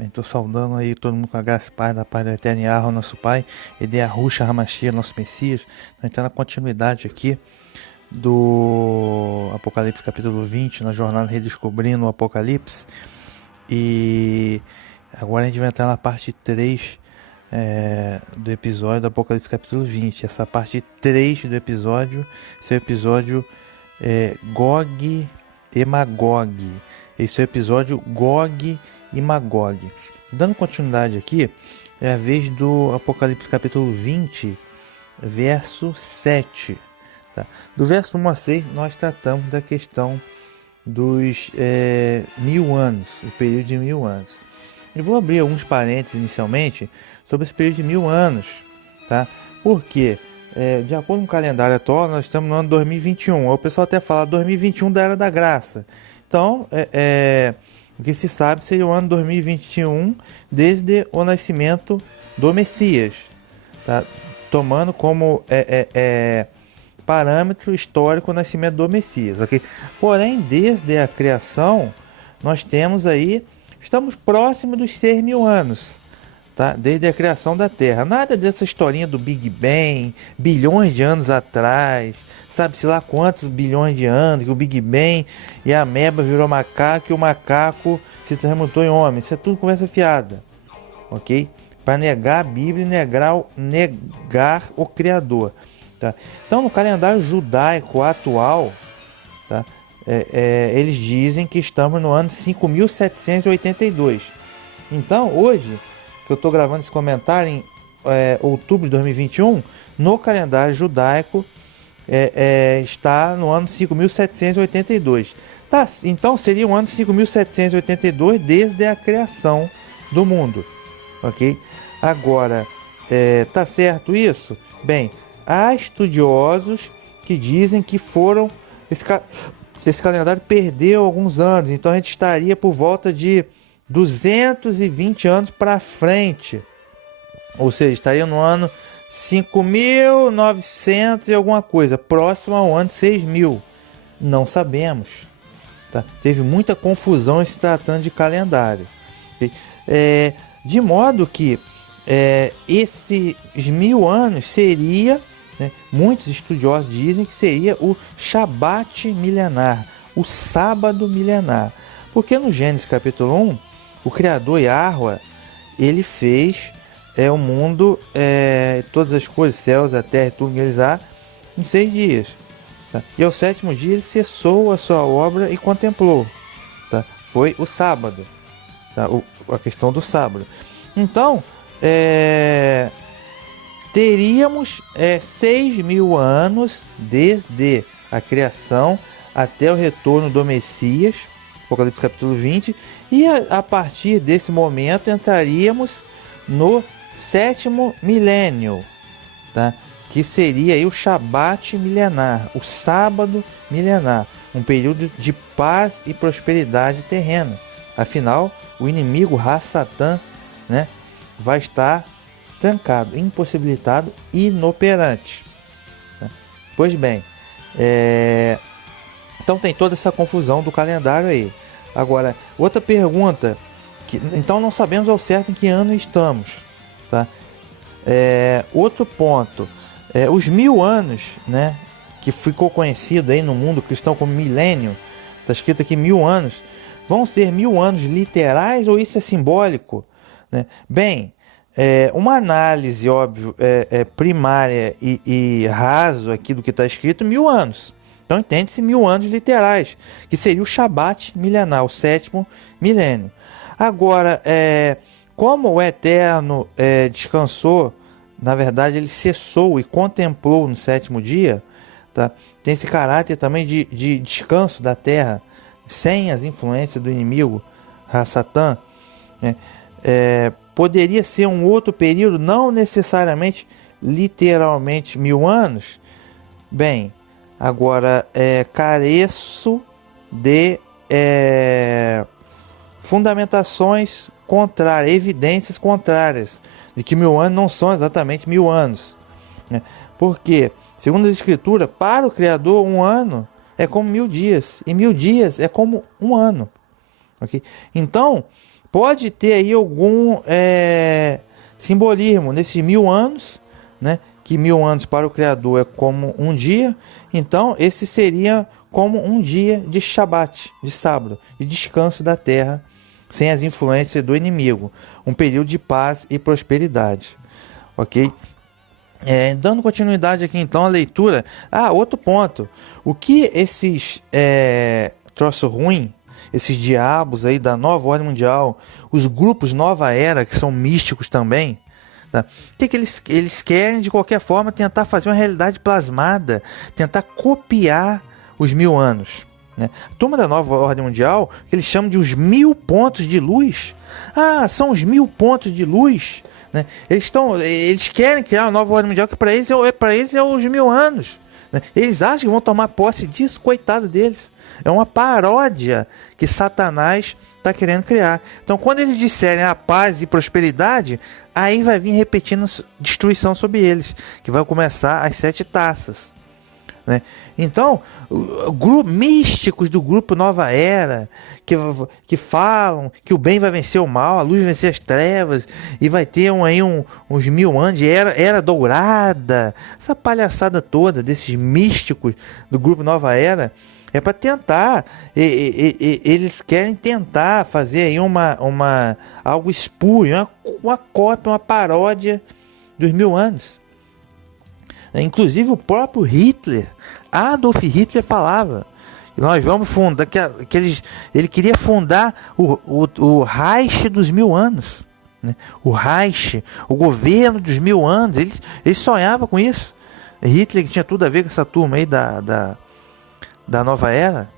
Estou saudando aí todo mundo com a graça e paz da paz do Eterno Yahweh, nosso Pai, e de Yahushua HaMashiach, nosso Messias. Então, na continuidade aqui do Apocalipse capítulo 20, na jornada Redescobrindo o Apocalipse. E agora a gente vai entrar na parte 3 do episódio do Apocalipse capítulo 20. Essa parte 3 do episódio, esse é o episódio Gog e Magog. Esse é o episódio Gog e Magog. Dando continuidade aqui, é a vez do Apocalipse capítulo 20, verso 7. Tá? Do verso 1 a 6, nós tratamos da questão dos 1000 anos, o período de 1000 anos. Eu vou abrir alguns parênteses inicialmente sobre esse período de 1000 anos, tá? Porque, de acordo com o calendário atual, nós estamos no ano 2021. O pessoal até fala 2021 da Era da Graça. Então, o que se sabe seria o ano 2021 desde o nascimento do Messias, tá? Tomando como parâmetro histórico o nascimento do Messias, ok? Porém, desde a criação, nós temos aí, estamos próximos dos 6.000 anos, tá? Desde a criação da Terra. Nada dessa historinha do Big Bang, bilhões de anos atrás, sabe-se lá quantos bilhões de anos, que o Big Bang e a ameba virou macaco e o macaco se transmutou em homem. Isso é tudo conversa fiada, ok? Para negar a Bíblia e negar o Criador. Tá? Então, no calendário judaico atual, tá? Eles dizem que estamos no ano 5.782. Então, hoje, que eu estou gravando esse comentário em outubro de 2021, no calendário judaico está no ano 5.782. Tá, então, seria o ano 5.782 desde a criação do mundo. Ok? Agora, tá certo isso? Bem, há estudiosos que dizem que esse calendário perdeu alguns anos, então a gente estaria por volta de 220 anos para frente, ou seja, estaria no ano 5.900 e alguma coisa, próximo ao ano 6.000. Não sabemos, tá? Teve muita confusão em se tratando de calendário, okay? De modo que esses 1000 anos seria, né, muitos estudiosos dizem que seria o Shabat milenar, o sábado milenar. Porque no Gênesis capítulo 1, o Criador Yahweh, ele fez o mundo, todas as coisas, céus, a terra e tudo que eles há, em 6 dias. Tá? E ao 7º dia ele cessou a sua obra e contemplou. Tá? Foi o sábado. Tá? A questão do sábado. Então, teríamos 6.000 anos desde a criação até o retorno do Messias, Apocalipse capítulo 20, e a partir desse momento entraríamos no 7º milênio, tá? Que seria aí o Shabat milenar, o sábado milenar, um período de paz e prosperidade terrena. Afinal, o inimigo Ra-Satã, né, vai estar trancado, impossibilitado, inoperante. Tá? Pois bem, então tem toda essa confusão do calendário aí. Agora, outra pergunta, então não sabemos ao certo em que ano estamos. Tá? Outro ponto, os 1000 anos, né, que ficou conhecido aí no mundo cristão como milênio, está escrito aqui 1000 anos, vão ser 1000 anos literais ou isso é simbólico? Né? Bem, uma análise, óbvio, primária e raso aqui do que está escrito, 1000 anos. Então entende-se 1000 anos literais, que seria o Shabat milenar, o 7º milênio. Agora, como o Eterno descansou, na verdade ele cessou e contemplou no 7º dia, tá? Tem esse caráter também de descanso da terra, sem as influências do inimigo, Ra-Satã, né? Poderia ser um outro período, não necessariamente literalmente 1000 anos. Bem, agora careço de fundamentações contrárias, evidências contrárias de que 1000 anos não são exatamente 1000 anos, né? Porque, segundo a Escritura, para o Criador um ano é como 1000 dias, e 1000 dias é como um ano. Okay? Então, pode ter aí algum simbolismo nesses 1000 anos, né? Que 1000 anos para o Criador é como um dia, então esse seria como um dia de Shabat, de sábado, de descanso da terra, sem as influências do inimigo, um período de paz e prosperidade, ok? Dando continuidade aqui então à leitura. Outro ponto, o que esses troço ruim, esses diabos aí da nova ordem mundial, os grupos nova era, que são místicos também, tá? O que eles querem de qualquer forma tentar fazer uma realidade plasmada, tentar copiar os 1000 anos, né? A turma da nova ordem mundial, que eles chamam de os 1000 pontos de luz. São os 1000 pontos de luz, né? Eles querem criar uma nova ordem mundial que para eles é os 1000 anos, né? Eles acham que vão tomar posse disso, coitado deles. É uma paródia que Satanás está querendo criar. Então, quando eles disserem a paz e prosperidade, aí vai vir repetindo destruição sobre eles, que vai começar as 7 taças, né? Então, místicos do grupo Nova Era, que falam que o bem vai vencer o mal, a luz vai vencer as trevas, e vai ter uns 1000 anos de era dourada, essa palhaçada toda desses místicos do grupo Nova Era, é para tentar, eles querem tentar fazer aí algo espúrio, uma cópia, uma paródia dos 1000 anos. Inclusive o próprio Hitler, Adolf Hitler, falava que nós vamos fundar, ele queria fundar o Reich dos 1000 anos, né? O Reich, o governo dos 1000 anos, ele sonhava com isso. Hitler, que tinha tudo a ver com essa turma aí da nova era,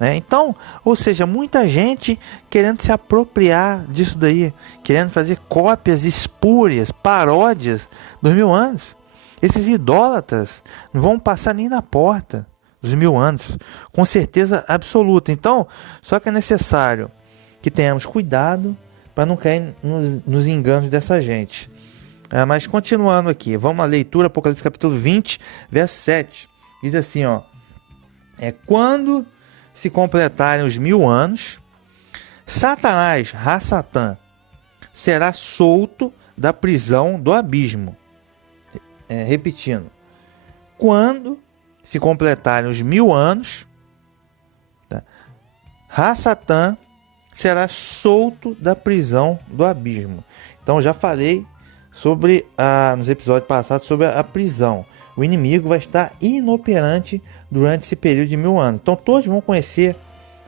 né? Então, ou seja, muita gente querendo se apropriar disso daí, querendo fazer cópias espúrias, paródias dos 1000 anos. Esses idólatras não vão passar nem na porta dos 1000 anos, com certeza absoluta. Então, só que é necessário que tenhamos cuidado para não cair nos enganos dessa gente. Mas continuando aqui, vamos à leitura, Apocalipse capítulo 20, verso 7. Diz assim, quando se completarem os 1000 anos, Satanás, Ra-Satã, será solto da prisão do abismo. Repetindo, quando se completarem os 1000 anos, tá? Ra-Satã será solto da prisão do abismo. Então, já falei sobre nos episódios passados sobre a prisão. O inimigo vai estar inoperante durante esse período de 1000 anos. Então, todos vão conhecer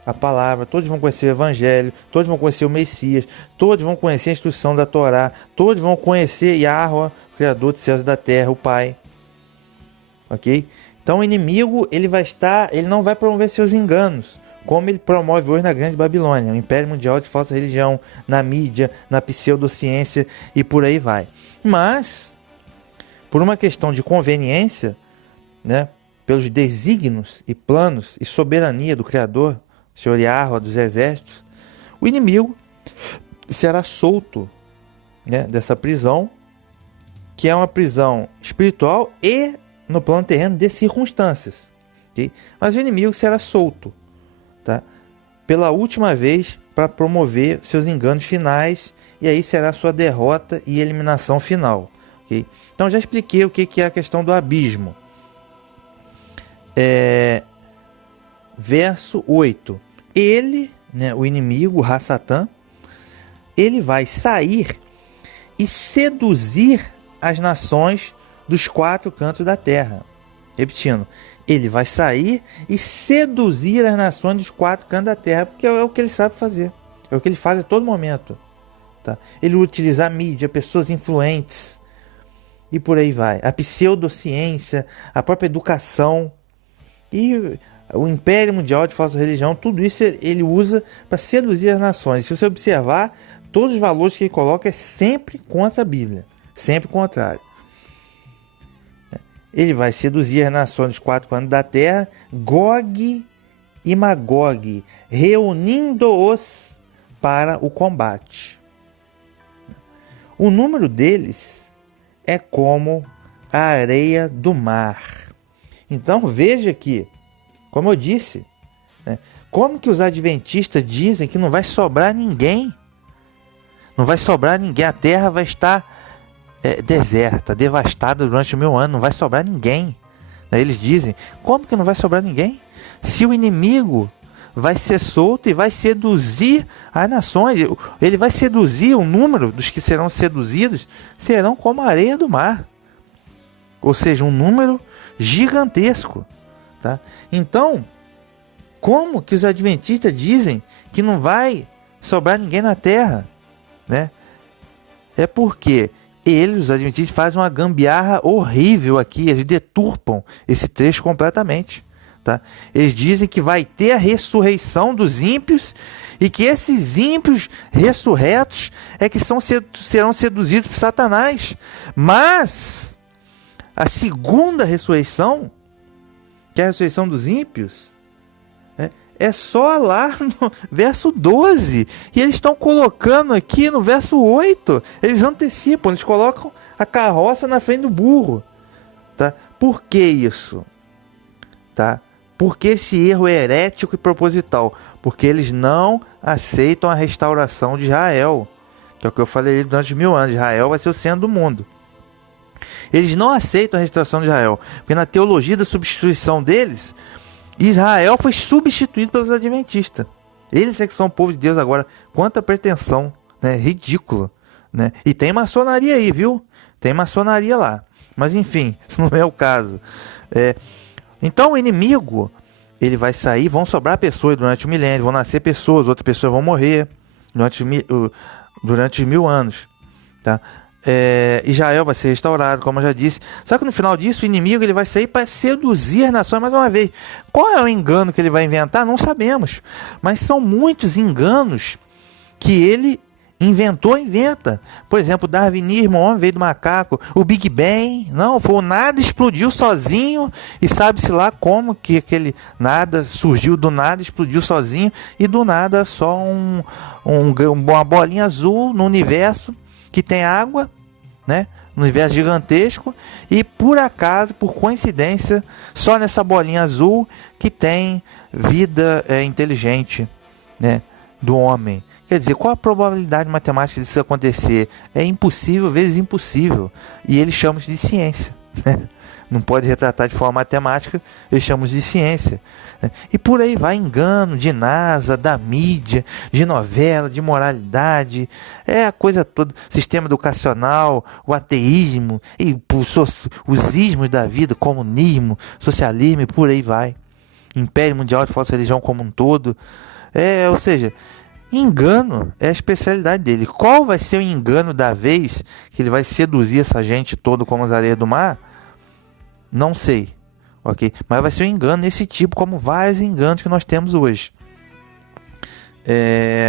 a palavra, todos vão conhecer o evangelho, todos vão conhecer o Messias, todos vão conhecer a instrução da Torá, todos vão conhecer Yahweh, o Criador dos céus e da terra, o Pai. Ok? Então o inimigo, ele não vai promover seus enganos, como ele promove hoje na Grande Babilônia, o Império Mundial de Falsa Religião, na mídia, na pseudociência e por aí vai. Mas, por uma questão de conveniência, né, pelos desígnios e planos e soberania do Criador, o Senhor Yahweh dos exércitos, o inimigo será solto, né, dessa prisão, que é uma prisão espiritual e no plano terreno de circunstâncias, okay? Mas o inimigo será solto, tá? Pela última vez, para promover seus enganos finais, e aí será sua derrota e eliminação final, okay? Então já expliquei o que é a questão do abismo. Verso 8. Ele, né, o inimigo, Ra-Satã, ele vai sair e seduzir as nações dos 4 cantos da terra. Repetindo, ele vai sair e seduzir as nações dos 4 cantos da terra, porque é o que ele sabe fazer, é o que ele faz a todo momento, tá? Ele utiliza a mídia, pessoas influentes e por aí vai, a pseudociência, a própria educação e o Império Mundial de Falsa Religião, tudo isso ele usa para seduzir as nações. Se você observar, todos os valores que ele coloca é sempre contra a Bíblia, sempre contrário. Ele vai seduzir as nações dos 4 cantos da terra, Gog e Magog, reunindo-os para o combate. O número deles é como a areia do mar. Então veja que, como eu disse, né, como que os adventistas dizem que não vai sobrar ninguém Não vai sobrar ninguém. A terra vai estar deserta, devastada durante 1000 anos. Não vai sobrar ninguém. Daí eles dizem, como que não vai sobrar ninguém? Se o inimigo vai ser solto e vai seduzir as nações. Ele vai seduzir, o número dos que serão seduzidos serão como a areia do mar. Ou seja, um número gigantesco. Tá? Então, como que os adventistas dizem que não vai sobrar ninguém na terra? Né? É porque eles, os adventistas, fazem uma gambiarra horrível aqui. Eles deturpam esse trecho completamente. Tá? Eles dizem que vai ter a ressurreição dos ímpios e que esses ímpios ressurretos é que serão seduzidos por Satanás. Mas a segunda ressurreição, que é a ressurreição dos ímpios, é só lá no verso 12. E eles estão colocando aqui no verso 8. Eles antecipam, eles colocam a carroça na frente do burro. Tá? Por que isso? Tá? Por que esse erro é herético e proposital? Porque eles não aceitam a restauração de Israel. Que é o que eu falei durante 1000 anos. Israel vai ser o centro do mundo. Eles não aceitam a restauração de Israel. Porque na teologia da substituição deles, Israel foi substituído pelos adventistas. Eles é que são o povo de Deus agora. Quanta pretensão, né? Ridículo, né? E tem maçonaria aí, viu? Tem maçonaria lá. Mas enfim, isso não é o caso. Então o inimigo, ele vai sair, vão sobrar pessoas durante o milênio, vão nascer pessoas, outras pessoas vão morrer durante 1000 anos. Tá? Israel vai ser restaurado, como eu já disse. Só que no final disso, o inimigo ele vai sair para seduzir as nações mais uma vez. Qual é o engano que ele vai inventar? Não sabemos. Mas são muitos enganos que ele inventa. Por exemplo, o darwinismo, o homem veio do macaco, o Big Bang, não, foi o nada explodiu sozinho e sabe-se lá como que aquele nada surgiu do nada, explodiu sozinho e do nada só uma bolinha azul no universo que tem água, né? No universo gigantesco e por acaso, por coincidência, só nessa bolinha azul que tem vida inteligente, né? Do homem. Quer dizer, qual a probabilidade matemática disso acontecer? É impossível vezes impossível. E eles chamam de ciência. Né? Não pode retratar de forma matemática, eles chamam de ciência. Né? E por aí vai engano de NASA, da mídia, de novela, de moralidade. É a coisa toda. Sistema educacional, o ateísmo, e os ismos da vida, comunismo, socialismo e por aí vai. Império Mundial de Falsa Religião como um todo. Ou seja... engano é a especialidade dele. Qual vai ser o engano da vez que ele vai seduzir essa gente toda como as areias do mar? Não sei, ok? Mas vai ser um engano desse tipo, como vários enganos que nós temos hoje.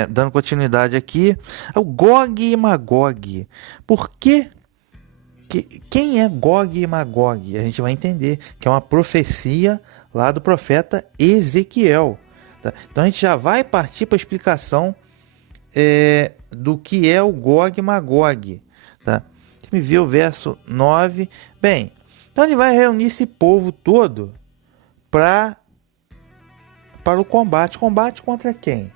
Dando continuidade aqui, o Gog e Magog. Por quê? Quem é Gog e Magog? A gente vai entender que é uma profecia lá do profeta Ezequiel. Tá? Então a gente já vai partir para a explicação do que é o Gog e Magog. Tá? Me vê o verso 9. Bem, então ele vai reunir esse povo todo para o combate. Combate contra quem?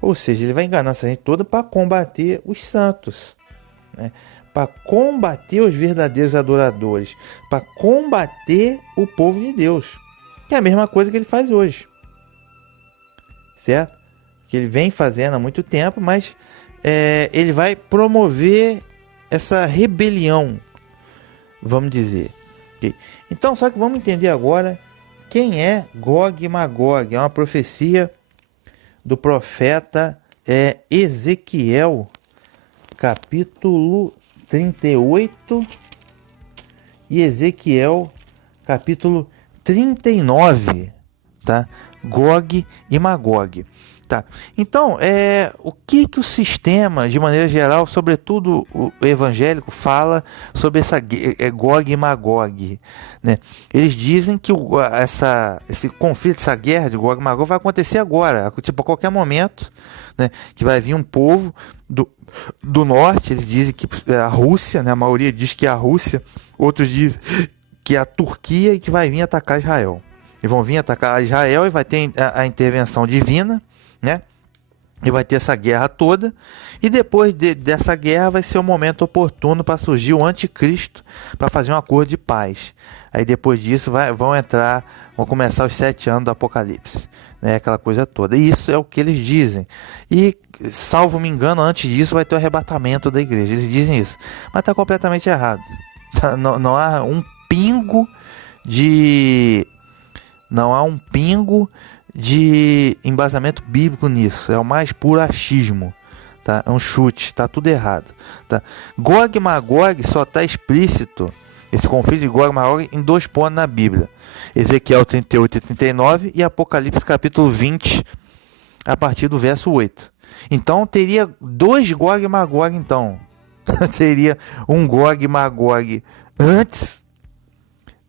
Ou seja, ele vai enganar essa gente toda para combater os santos. Né? Para combater os verdadeiros adoradores. Para combater o povo de Deus. Que é a mesma coisa que ele faz hoje. Certo? Que ele vem fazendo há muito tempo, mas ele vai promover essa rebelião, vamos dizer. Okay? Então, só que vamos entender agora quem é Gog e Magog. É uma profecia do profeta Ezequiel, capítulo 38 e Ezequiel, capítulo 39, tá? Gog e Magog. Tá. Então, o que o sistema, de maneira geral, sobretudo o evangélico, fala sobre essa Gog e Magog? Né? Eles dizem que esse conflito, essa guerra de Gog e Magog vai acontecer agora, tipo, a qualquer momento, né? Que vai vir um povo do norte. Eles dizem que é a Rússia, né? A maioria diz que é a Rússia, outros dizem que é a Turquia e que vai vir atacar Israel. E vão vir atacar Israel e vai ter a intervenção divina, né? E vai ter essa guerra toda, e depois dessa guerra vai ser o momento oportuno para surgir o anticristo, para fazer um acordo de paz. Aí depois disso vão começar os 7 anos do Apocalipse, né? Aquela coisa toda. E isso é o que eles dizem. E, salvo me engano, antes disso vai ter o arrebatamento da igreja. Eles dizem isso, mas está completamente errado. Não há um pingo de... Não há um pingo de embasamento bíblico nisso. É o mais puro achismo, tá? É um chute, tá tudo errado, tá? Gog e Magog só está explícito, esse conflito de Gog e Magog, em 2 pontos na Bíblia: Ezequiel 38 e 39 e Apocalipse capítulo 20, a partir do verso 8. Então teria 2 Gog e Magog, então. Teria um Gog e Magog antes,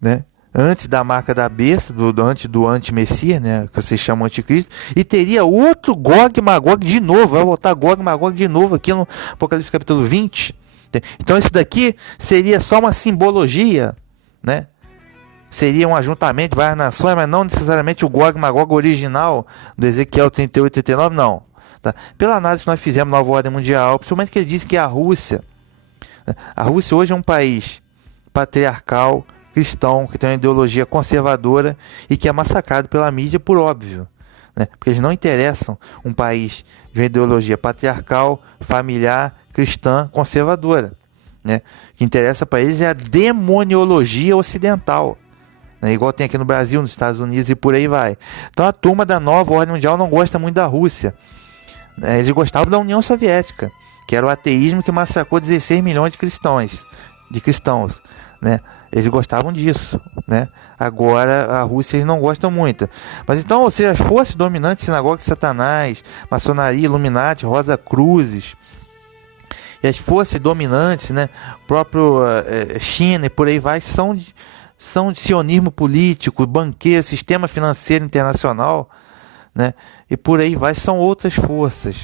né? Antes da marca da besta, antes do anti-messias, né, que vocês chamam anticristo, e teria outro Gog e Magog de novo, vai voltar Gog e Magog de novo aqui no Apocalipse capítulo 20. Então esse daqui seria só uma simbologia, né? Seria um ajuntamento de várias nações, mas não necessariamente o Gog e Magog original do Ezequiel 38 e 39, não. Tá? Pela análise que nós fizemos na Nova Ordem Mundial, principalmente que ele disse que a Rússia hoje é um país patriarcal, cristão, que tem uma ideologia conservadora e que é massacrado pela mídia, por óbvio, né? Porque eles não interessam um país de uma ideologia patriarcal, familiar, cristã, conservadora, né? O que interessa para eles é a demoniologia ocidental, né? Igual tem aqui no Brasil, nos Estados Unidos e por aí vai. Então a turma da Nova Ordem Mundial não gosta muito da Rússia, né? Eles gostavam da União Soviética, que era o ateísmo que massacrou 16 milhões de cristãos, né? Eles gostavam disso, né? Agora a Rússia eles não gostam muito. Mas então, ou seja, as forças dominantes, sinagoga de Satanás, maçonaria, Illuminati, Rosa Cruzes, e as forças dominantes, né? Próprio China e por aí vai, são de sionismo político, banqueiro, sistema financeiro internacional, né? E por aí vai, são outras forças,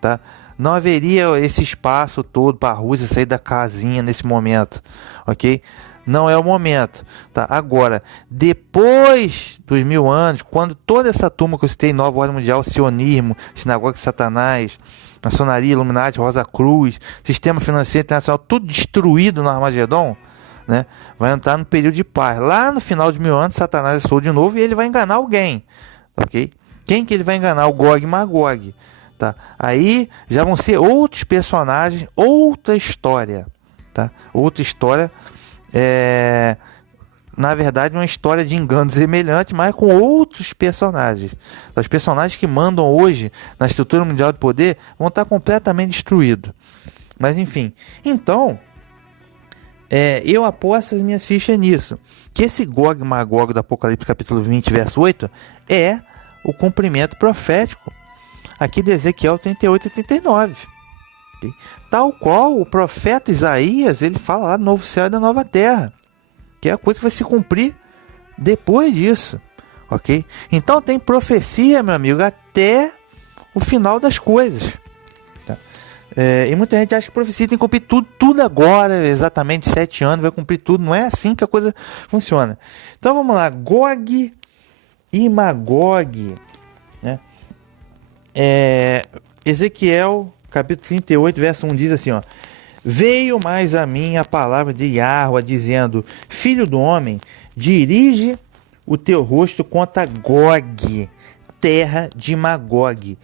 tá? Não haveria esse espaço todo para a Rússia sair da casinha nesse momento, ok? Não é o momento, tá? Agora, depois dos 1000 anos, quando toda essa turma que eu citei, Nova Ordem Mundial, sionismo, sinagoga de Satanás, maçonaria, Illuminati, Rosa Cruz, sistema financeiro internacional, tudo destruído no Armagedon, né? Vai entrar no período de paz. Lá no final de 1000 anos, Satanás ressuscitou de novo e ele vai enganar alguém, ok? Quem que ele vai enganar? O Gog e Magog, tá? Aí já vão ser outros personagens, outra história, tá? Outra história. Na verdade, uma história de engano semelhante, mas com outros personagens. Os personagens que mandam hoje na estrutura mundial de poder vão estar completamente destruídos. Mas enfim, então eu aposto as minhas fichas nisso, que esse Gog e Magog do Apocalipse capítulo 20, verso 8 é o cumprimento profético aqui de Ezequiel 38 e 39. Tal qual o profeta Isaías, ele fala lá do novo céu e da nova terra, que é a coisa que vai se cumprir depois disso, ok? Então tem profecia, meu amigo, até o final das coisas, tá? E muita gente acha que profecia tem que cumprir tudo agora, exatamente 7 anos, vai cumprir tudo. Não é assim que a coisa funciona. Então vamos lá, Gog e Magog, né? Ezequiel capítulo 38, verso 1 diz assim, ó: Veio mais a mim a palavra de Yahweh, dizendo: Filho do homem, dirige o teu rosto contra Gog, terra de Magog,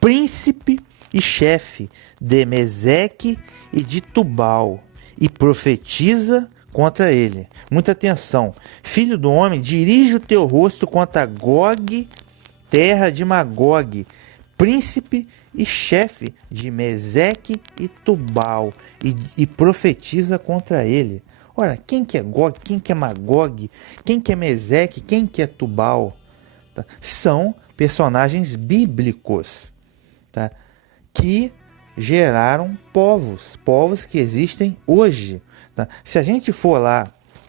príncipe e chefe de Meseque e de Tubal, e profetiza contra ele. Muita atenção. Filho do homem, dirige o teu rosto contra Gog, terra de Magog, príncipe e chefe de Meseque e Tubal, e profetiza contra ele. Ora, quem que é Gog, quem que é Magog, quem que é Meseque, quem que é Tubal? Tá? São personagens bíblicos, tá? Que geraram povos que existem hoje. Tá? Se a gente for lá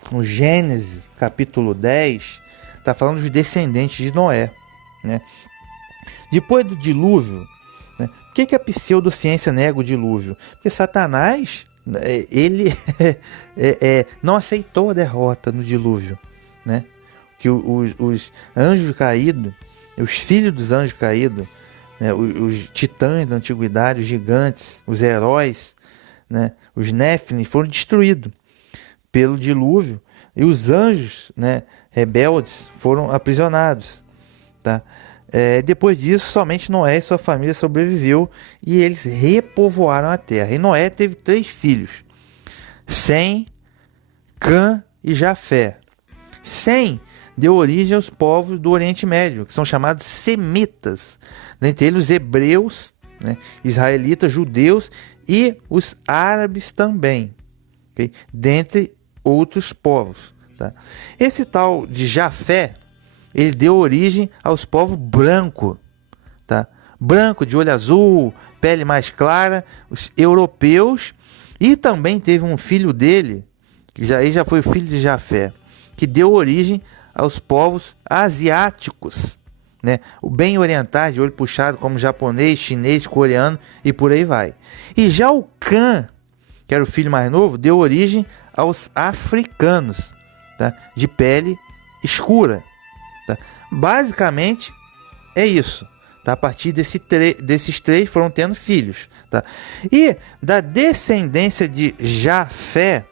no Gênesis capítulo 10, está falando dos descendentes de Noé, né? Depois do dilúvio, né? Por que a pseudociência nega o dilúvio? Porque Satanás, ele não aceitou a derrota no dilúvio, né? Que os anjos caídos, os filhos dos anjos caídos, né, os titãs da antiguidade, os gigantes, os heróis, né, os Néfilin foram destruídos pelo dilúvio e os anjos, né, rebeldes foram aprisionados, tá? Depois disso, somente Noé e sua família sobreviveu e eles repovoaram a terra. E Noé teve 3 filhos: Sem, Cã e Jafé. Sem deu origem aos povos do Oriente Médio, que são chamados semitas, dentre eles os hebreus, né, israelitas, judeus e os árabes também, okay? Dentre outros povos, tá? Esse tal de Jafé, ele deu origem aos povos brancos, tá? Branco, de olho azul, pele mais clara, os europeus, e também teve um filho dele, que já foi o filho de Jafé, que deu origem aos povos asiáticos, né? O bem orientais, de olho puxado, como japonês, chinês, coreano e por aí vai. E já o Cã, que era o filho mais novo, deu origem aos africanos, tá? De pele escura, tá? Basicamente é isso, tá? A partir desses 3 foram tendo filhos, tá? E da descendência de Jafé,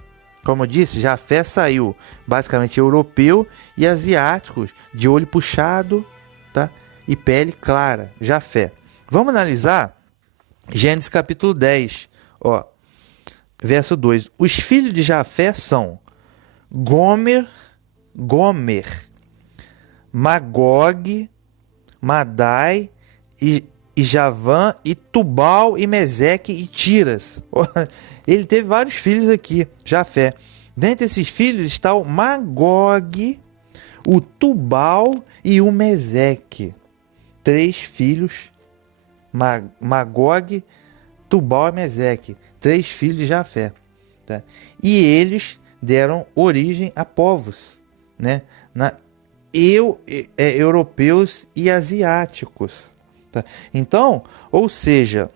como eu disse, Jafé saiu basicamente europeu e asiáticos, de olho puxado, tá? E pele clara, Jafé. Vamos analisar Gênesis capítulo 10, ó, verso 2. Os filhos de Jafé são Gomer, Magog, Madai e Javã e Tubal e Meseque e Tiras. Ele teve vários filhos aqui, Jafé. Dentre esses filhos está o Magog, o Tubal e o Meseque. 3 filhos, Magog, Tubal e Meseque. 3 filhos de Jafé, tá? E eles deram origem a povos, né? Europeus e asiáticos, tá? Então, ou seja,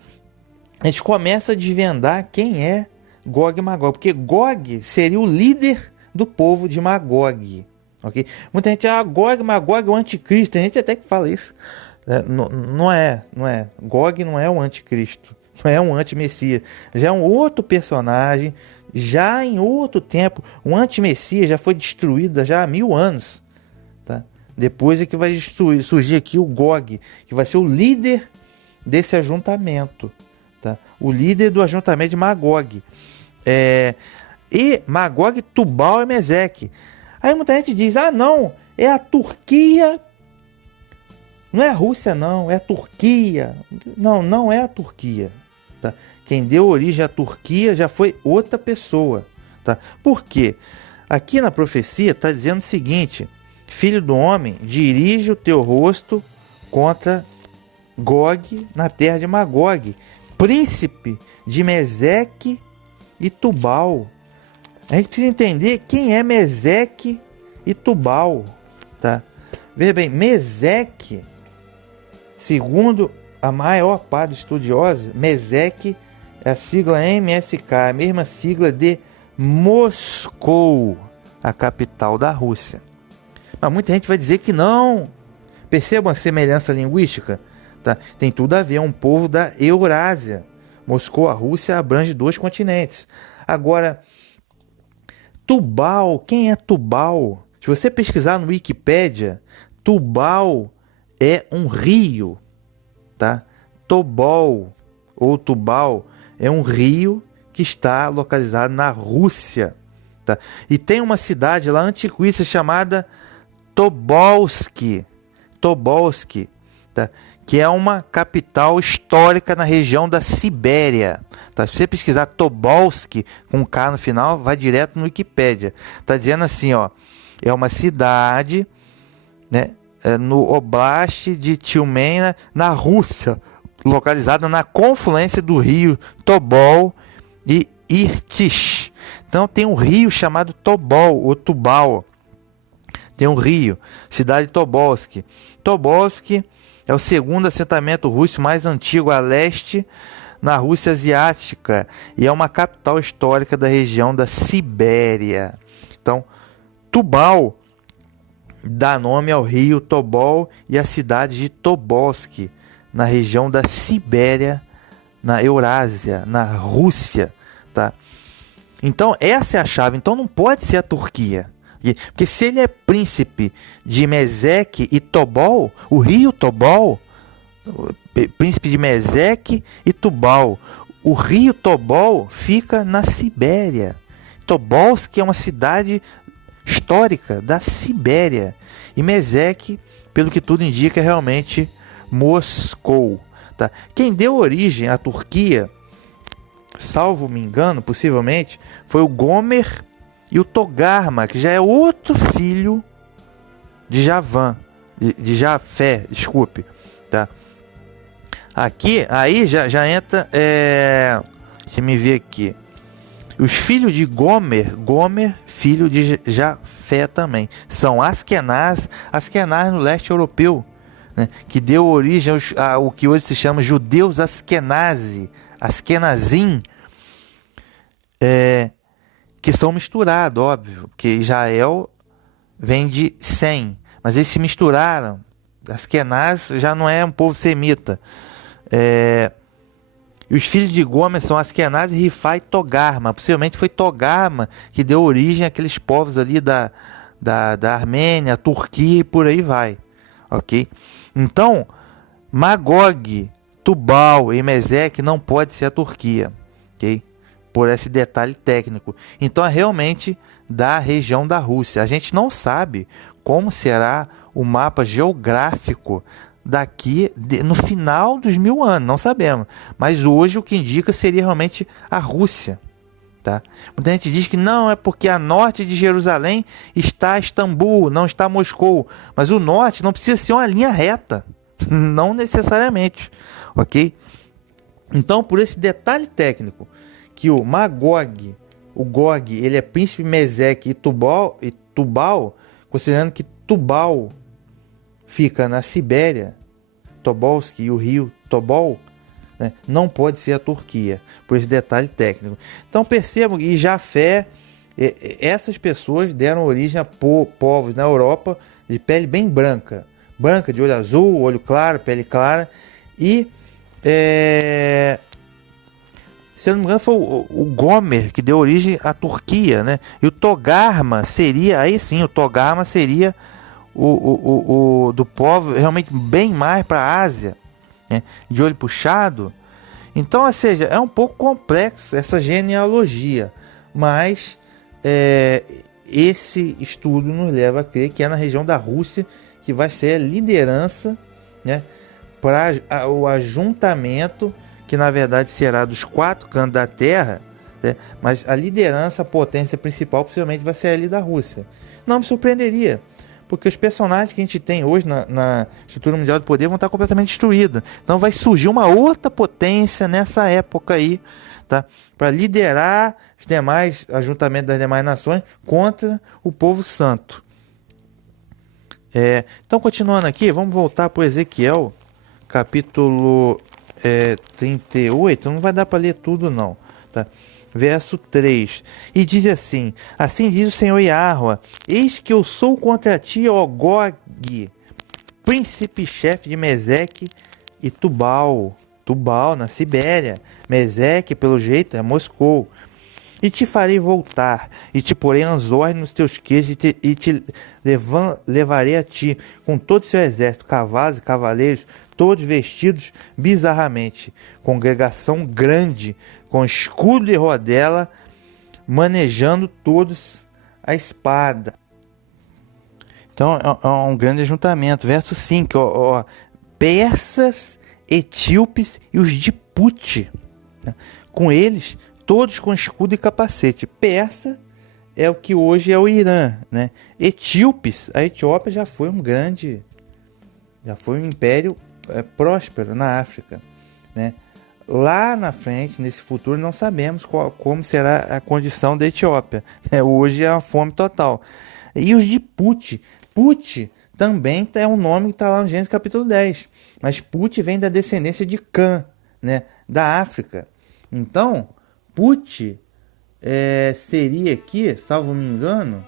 a gente começa a desvendar quem é Gog e Magog, porque Gog seria o líder do povo de Magog, ok? Muita gente, Gog e Magog é o anticristo, tem gente até que fala isso, né? Não é. Gog não é o anticristo, não é um anti-messias, já é um outro personagem, já em outro tempo. O anti-messias já foi destruído já há 1000 anos, tá? Depois é que vai surgir aqui o Gog, que vai ser o líder desse ajuntamento, tá? O líder do ajuntamento de Magog. E Magog, Tubal e Meseque. Aí muita gente diz, não, é a Turquia. Não é a Rússia, não, é a Turquia. Não é a Turquia, tá? Quem deu origem à Turquia já foi outra pessoa, tá? Por quê? Aqui na profecia está dizendo o seguinte: filho do homem, dirige o teu rosto contra Gog na terra de Magog, príncipe de Meseque e Tubal. A gente precisa entender quem é Meseque e Tubal, tá? Veja bem, Meseque, segundo a maior parte dos estudiosos, Meseque é a sigla MSK, a mesma sigla de Moscou, a capital da Rússia. Mas muita gente vai dizer que não. Percebam a semelhança linguística? Tá? Tem tudo a ver, é um povo da Eurásia. Moscou, a Rússia, abrange 2 continentes. Agora, Tubal, quem é Tubal? Se você pesquisar no Wikipédia, Tubal é um rio, tá? Tobol ou Tubal é um rio que está localizado na Rússia, tá? E tem uma cidade lá antiquíssima chamada Tobolsk, tá? Que é uma capital histórica na região da Sibéria, tá? Se você pesquisar Tobolsk com K no final, vai direto no Wikipédia. Tá dizendo assim, ó, é uma cidade, né, no Oblast de Tiumen, na Rússia, localizada na confluência do rio Tobol e Irtysh. Então tem um rio chamado Tobol ou Tubal. Tem um rio, cidade de Tobolsk. Tobolsk é o segundo assentamento russo mais antigo a leste na Rússia asiática e é uma capital histórica da região da Sibéria. Então, Tubal dá nome ao rio Tobol e à cidade de Tobolsk, na região da Sibéria, na Eurásia, na Rússia, tá? Então essa é a chave. Então não pode ser a Turquia, porque se ele é príncipe de Meseque e Tubal, o rio Tubal, príncipe de Meseque e Tubal, o rio Tobol fica na Sibéria. Tobolsk é uma cidade histórica da Sibéria. E Meseque, pelo que tudo indica, é realmente Moscou. Tá? Quem deu origem à Turquia, salvo me engano, possivelmente, foi o Gomer e o Togarma, que já é outro filho de Javan, de Jafé, desculpe. Tá? Aqui, aí já entra, deixa me ver aqui, os filhos de Gomer, filho de Jafé também, são Askenaz no leste europeu, né, que deu origem ao que hoje se chama judeus Askenazim, que são misturados, óbvio, porque Israel vem de Sem, mas eles se misturaram. Askenaz já não é um povo semita. E os filhos de Gomer são Askenaz, Rifá e Togarma. Possivelmente foi Togarma que deu origem àqueles povos ali da Armênia, Turquia e por aí vai. Ok? Então, Magog, Tubal e Meseque não pode ser a Turquia. Ok? Por esse detalhe técnico. Então é realmente da região da Rússia. A gente não sabe como será o mapa geográfico daqui no final dos 1000 anos, não sabemos. Mas hoje o que indica seria realmente a Rússia. Tá? Muita gente diz que não, é porque a norte de Jerusalém está Istambul, não está Moscou. Mas o norte não precisa ser uma linha reta. Não necessariamente. Ok? Então, por esse detalhe técnico, que o Magog, o Gog, ele é príncipe Meseque e Tubal, considerando que Tubal fica na Sibéria, Tobolsk e o rio Tobol, né, não pode ser a Turquia, por esse detalhe técnico. Então percebam que Jafé, essas pessoas deram origem a povos na Europa de pele bem branca, de olho azul, olho claro, pele clara, e se eu não me engano foi o Gomer que deu origem à Turquia, né? E o Togarma seria, aí sim, o Togarma seria o do povo realmente bem mais para a Ásia, né? De olho puxado. Então, ou seja, é um pouco complexo essa genealogia, mas esse estudo nos leva a crer que é na região da Rússia que vai ser a liderança, né, para o ajuntamento, que na verdade será dos 4 cantos da Terra, né, mas a liderança, a potência principal possivelmente vai ser ali da Rússia. Não me surpreenderia, porque os personagens que a gente tem hoje na estrutura mundial do poder vão estar completamente destruídos. Então vai surgir uma outra potência nessa época aí, tá? Para liderar os demais ajuntamentos das demais nações contra o povo santo. Então, continuando aqui, vamos voltar para o Ezequiel, capítulo 38. Não vai dar para ler tudo, não. Tá? Verso 3. E diz assim: assim diz o Senhor Yahweh: eis que eu sou contra ti, ó Gog, príncipe-chefe de Meseque e Tubal. Tubal, na Sibéria. Meseque, pelo jeito, é Moscou. E te farei voltar, e te porei anzóis nos teus queijos, e te levarei a ti, com todo o seu exército, cavalos e cavaleiros, todos vestidos bizarramente, congregação grande, com escudo e rodela, manejando todos a espada. Então é um grande ajuntamento. Verso 5, persas, etíopes e os de Put, né? Com eles todos com escudo e capacete. Persa é o que hoje é o Irã, né? Etíopes, a Etiópia já foi um império próspero na África, né? Lá na frente, nesse futuro, não sabemos como será a condição da Etiópia, né? Hoje é uma fome total. E os de Put. Put também é um nome que está lá no Gênesis capítulo 10. Mas Put vem da descendência de Cã, né? Da África. Então, Put seria aqui, salvo me engano,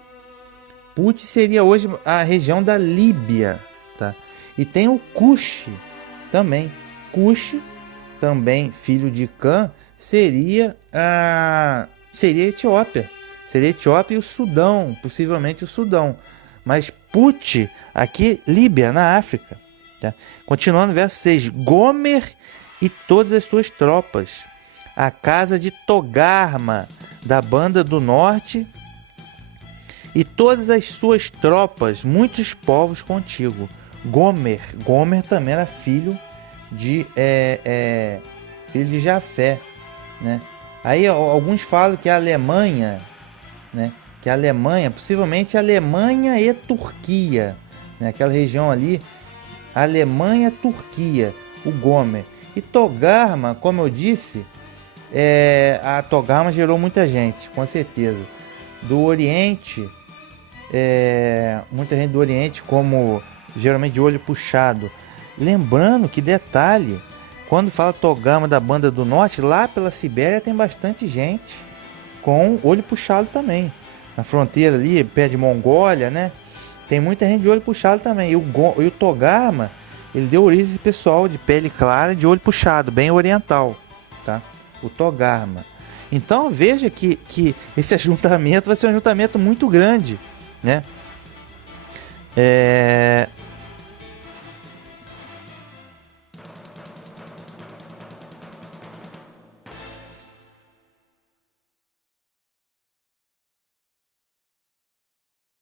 Put seria hoje a região da Líbia, tá? E tem o Cush também, Cush, também filho de Cã, seria a Etiópia. Seria a Etiópia e o Sudão, possivelmente o Sudão. Mas Put, aqui, Líbia, na África. Tá? Continuando, verso 6. Gomer e todas as suas tropas. A casa de Togarma, da banda do norte, e todas as suas tropas, muitos povos contigo. Gomer também era filho de Jafé, né? Aí alguns falam que a Alemanha, né? Que a Alemanha, possivelmente a Alemanha e Turquia, né? Aquela região ali, Alemanha, Turquia, o Gomer. E Togarma, como eu disse, a Togarma gerou muita gente, com certeza. Do Oriente, muita gente do Oriente, como geralmente de olho puxado. Lembrando que, detalhe, quando fala Togarma da banda do norte, lá pela Sibéria tem bastante gente com olho puxado também. Na fronteira ali, perto de Mongólia, né? Tem muita gente de olho puxado também. E o Togarma, ele deu origem a esse pessoal de pele clara, de olho puxado, bem oriental, tá? O Togarma. Então veja que esse ajuntamento vai ser um ajuntamento muito grande, né?